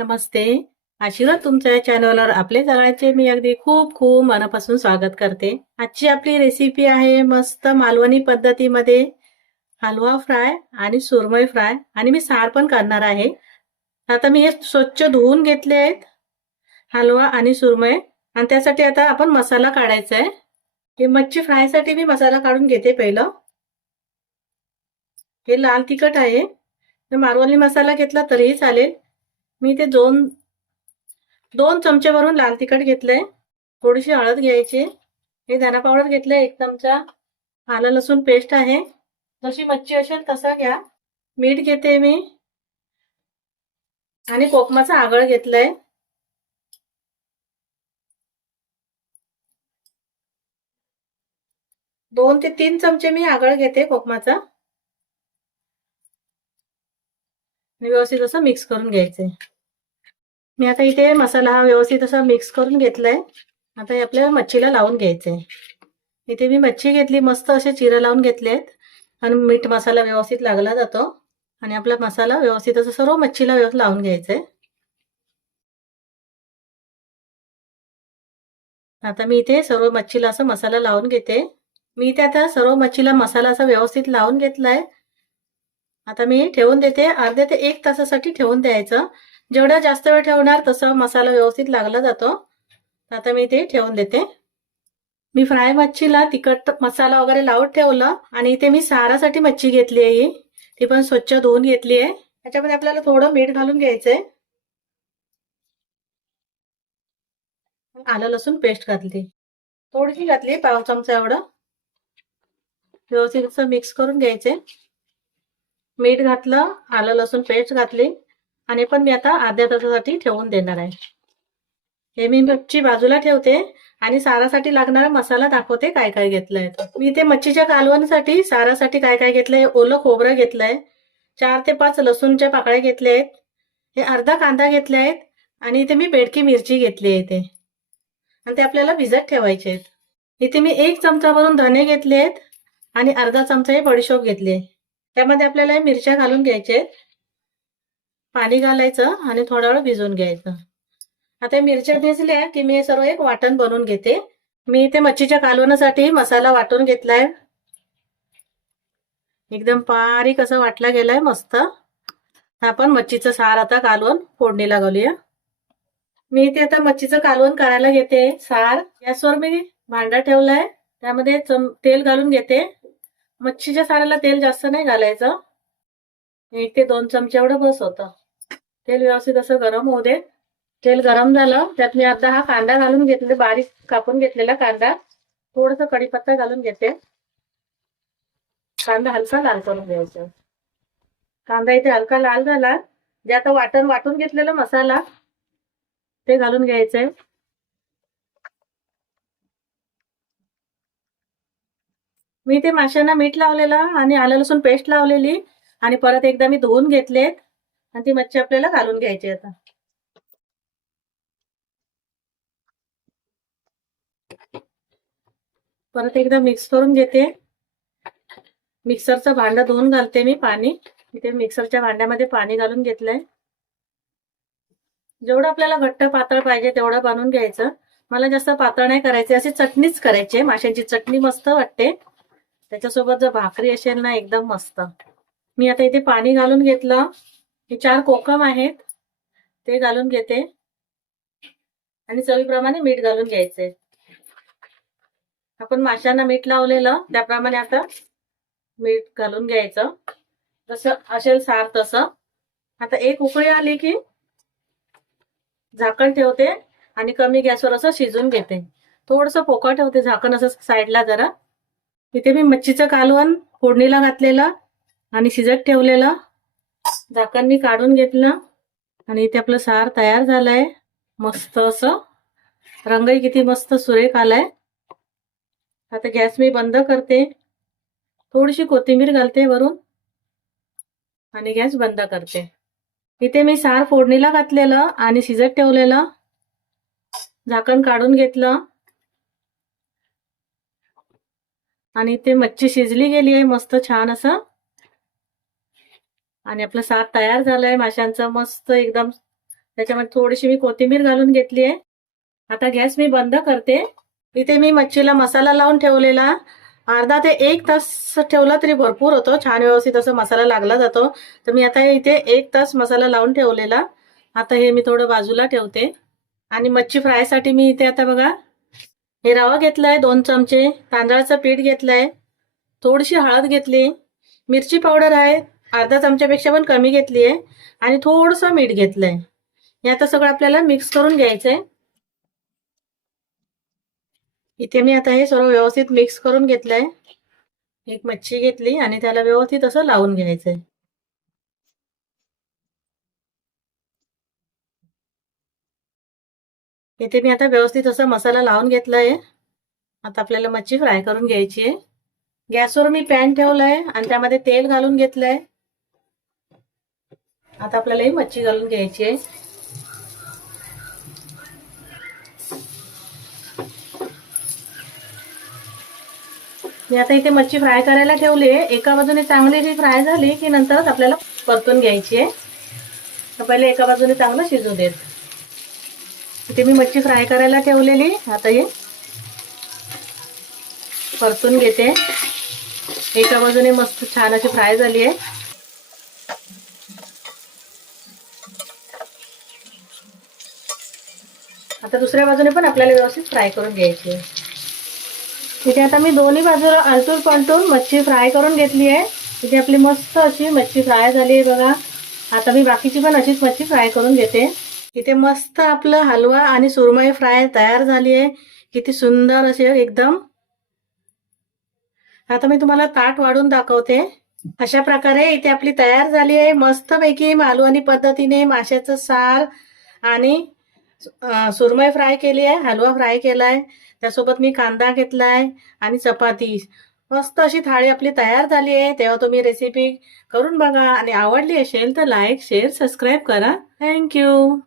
नमस्ते. आशीर्वाद तुमच्या चॅनलवर आपले सगळ्यांचे मी अगदी खूप खूप मनापासून स्वागत करते. आजची आपली रेसिपी आहे मस्त मालवणी पद्धतीमध्ये हलवा फ्राय आणि सुरमई फ्राय. आणि मी सार पण करणार आहे. आता मी हे स्वच्छ धुवून घेतले आहेत. हलवा आणि सुरमई. आणि त्यासाठी आता आपण मसाला काढायचा आहे. हे मच्छी फ्रायसाठी मी मसाला काढून घेते पहिलं. हे लाल तिखट आहे. मारवली मसाला घेतला तरीही चालेल. मी ते दोन दोन चमचे भरून लाल तिखट घेतलंय. थोडीशी हळद घ्यायची. हे धना पावडर घेतलंय. एक चमचा आलं लसूण पेस्ट आहे. जशी मच्छी असेल तसा घ्या. मीठ घेते मी. आणि कोकमाचा आगळ घेतलाय. दोन ते तीन चमचे मी आगळ घेते कोकमाचा. व्यवस्थित असं मिक्स करून घ्यायचंय मी आता इथे मसाला हा व्यवस्थित असा मिक्स करून घेतलाय. आता हे मच्छीला लावून घ्यायचंय. इथे मी मच्छी घेतली मस्त असे चिरा लावून घेतले आहेत आणि मीठ मसाला व्यवस्थित लागला जातो. आणि आपला मसाला व्यवस्थित असं सर्व मच्छीला व्यवस्थित लावून घ्यायचंय. आता मी इथे सर्व मच्छीला असं मसाला लावून घेते. मी इथे आता सर्व मच्छीला मसाला असा व्यवस्थित लावून घेतलाय. आता मी ठेवून देते. अर्ध्या ते एक तासासाठी ठेवून द्यायचं. जेवढा जास्त वेळ ठेवणार तसा मसाला व्यवस्थित लागला जातो. आता मी ते ठेवून देते. मी फ्राय मच्छीला तिखट मसाला वगैरे लावून ठेवलं आणि इथे मी सारासाठी मच्छी घेतली आहे. ही ती पण स्वच्छ धुवून घेतली आहे. त्याच्यामध्ये आपल्याला थोडं मीठ घालून घ्यायचंय. आलं लसूण पेस्ट घातली. थोडीशी घातली पाव चमचा एवढं. व्यवस्थित असं मिक्स करून घ्यायचे मीठ घातलं आलं लसूण पेस्ट घातली. आणि पण मी आता अर्ध्या तासासाठी ठेवून देणार आहे. हे मी मच्छी बाजूला ठेवते आणि सारासाठी लागणारा मसाला दाखवते काय काय घेतलंय मी इथे मच्छीच्या कालवणसाठी सारासाठी काय काय घेतलंय ओलं खोबरं घेतलंय चार ते पाच लसूणच्या पाकळ्या घेतल्या आहेत हे अर्धा कांदा घेतले आहेत आणि इथे मी बेडकी मिरची घेतली आहे इथे. आणि ते आपल्याला भिजत ठेवायचे आहेत. इथे मी एक चमचा भरून धने घेतले आहेत आणि अर्धा चमचा हे बडीशोप घेतले त्यामध्ये आपल्याला मिरच्या घालून घ्यायच्या आहेत. पाणी घालायचं आणि थोडा वेळ भिजवून घ्यायचं. आता मिरच्या भिजल्या की मी सर्व एक वाटण बनवून घेते. मी इथे मच्छीच्या कालवणासाठी मसाला वाटून घेतलाय. एकदम बारीक असं वाटला गेलाय मस्त. आपण मच्छीचं सार आता कालवण फोडणीला घालूया मी इथे आता मच्छीचं कालवण करायला घेते. सार गॅसवर मी भांडा ठेवलाय. त्यामध्ये तेल घालून घेते. मच्छीच्या साराला तेल जास्त नाही घालायचं. एक ते दोन चमचे एवढं बस होतं. तेल व्यवस्थित असं गरम होऊ दे. तेल गरम झालं त्यात मी आता हा कांदा घालून घेतले बारीक कापून घेतलेला कांदा. थोडस कढीपत्ता घालून घेते. कांदा हलका लाल करून घ्यायचा. कांदा इथे हलका लाल झाला. जे आता वाटण वाटून घेतलेला मसाला ते घालून घ्यायचंय. मी ते माशांना मीठ लावलेलं आणि आलं लसूण पेस्ट लावलेली आणि परत एकदा मी धुवून घेतलेत. आणि ती मच्छी आपल्याला घालून घ्यायची आता. परत एकदा मिक्स करून घेते. मिक्सरचं भांड धुवून घालते मी पाणी. इथे मिक्सरच्या भांड्यामध्ये पाणी घालून घेतलंय. जेवढं आपल्याला घट्ट पातळ पाहिजे तेवढं बनवून घ्यायचं. मला जास्त पातळ नाही करायचे अशी चटणीच करायची माशांची चटणी मस्त वाटते. त्याच्यासोबत जर भाकरी असेल ना एकदम मस्त. मी आता इथे पाणी घालून घेतलं. हे चार कोकम आहेत. ते घालून घेते. आणि चवीप्रमाणे मीठ घालून घ्यायचंय आपण माशांना मीठ लावलेलं त्याप्रमाणे आता मीठ घालून घ्यायचं. जसं असेल सार तसं. आता एक उकळी आली की झाकण ठेवते आणि कमी गॅसवर असं शिजून घेते. थोडस पोकळ ठेवते झाकण असं साईडला जरा. इथे मी मच्छीचं कालवण फोडणीला घातलेलं आणि शिजत ठेवलेलं. झाकण मी काढून घेतलं आणि इथे आपलं सार तयार झालंय. मस्त असं. रंगही किती मस्त सुरेख आलाय. आता गॅस मी बंद करते. थोडीशी कोथिंबीर घालते वरून. आणि गॅस बंद करते. इथे मी सार फोडणीला घातलेलं आणि शिजत ठेवलेलं. झाकण काढून घेतलं. आणि ते मच्छी शिजली गेली आहे. मस्त छान असं. आणि आपलं सार तयार झालंय माशांचं मस्त एकदम. त्याच्यामध्ये थोडीशी मी कोथिंबीर घालून घेतली आहे. आता गॅस मी बंद करते. इथे मी मच्छीला मसाला लावून ठेवलेला. अर्धा ते एक तास ठेवला तरी भरपूर होतो. छान व्यवस्थित असं मसाला लागला जातो. तर मी आता इथे एक तास मसाला लावून ठेवलेला. आता हे मी थोडं बाजूला ठेवते. आणि मच्छी फ्रायसाठी मी इथे आता बघा हे रवा घेतलाय दोन चमचे तांदळाचं पीठ घेतलंय थोडीशी हळद घेतली मिरची पावडर आहे अर्धा चमच्यापेक्षा पण कमी घेतली आहे आणि थोडंसं मीठ घेतलंय. हे आता सगळं आपल्याला मिक्स करून घ्यायचंय. इथे मी आता हे सर्व व्यवस्थित मिक्स करून घेतलंय. एक मच्छी घेतली आणि त्याला व्यवस्थित असं लावून घ्यायचंय. इथे मी आता व्यवस्थित असं मसाला लावून घेतलाय. आता आपल्याला मच्छी फ्राय करून घ्यायची आहे गॅसवर मी पॅन ठेवलंय आणि त्यामध्ये तेल घालून घेतलंय. आता आपल्याला ही मच्छी घालून घ्यायची आहे. मी आता इथे मच्छी फ्राय करायला ठेवली आहे. एका बाजूने चांगली फ्राय झाली की नंतरच आपल्याला परतून घ्यायची आहे. तर पहिले एका बाजूने चांगलं शिजू देत. इथे मी मच्छी फ्राय करायला ठेवलेली. आता हे परतून घेते. एका बाजूने मस्त छान अशी फ्राय झाली आहे. दुसऱ्या बाजूने पण आपल्याला व्यवस्थित फ्राय करून घ्यायची आहे. इथे आता मी दोन्ही बाजूला आलटून पलटून मच्छी फ्राय करून घेतली आहे. इथे आपली मस्त अशी मच्छी फ्राय झाली आहे बघा. आता मी बाकीची पण अशीच मच्छी फ्राय करून घेते. इथे मस्त आपलं हलवा आणि सुरमई फ्राय तयार झाली आहे. किती सुंदर अशी एकदम. आता मी तुम्हाला ताट वाढून दाखवते. अशा प्रकारे इथे आपली तयार झाली आहे. मस्तपैकी मालवणी पद्धतीने माशाचं सार आणि सुरमई फ्राय केली आहे हलवा फ्राय केलाय त्यासोबत मी कांदा घेतलाय आणि चपाती. मस्त अशी थाळी आपली तयार झाली आहे. तेव्हा तुम्ही रेसिपी करून बघा आणि आवडली असेल तर लाईक शेअर सबस्क्राईब करा. Thank you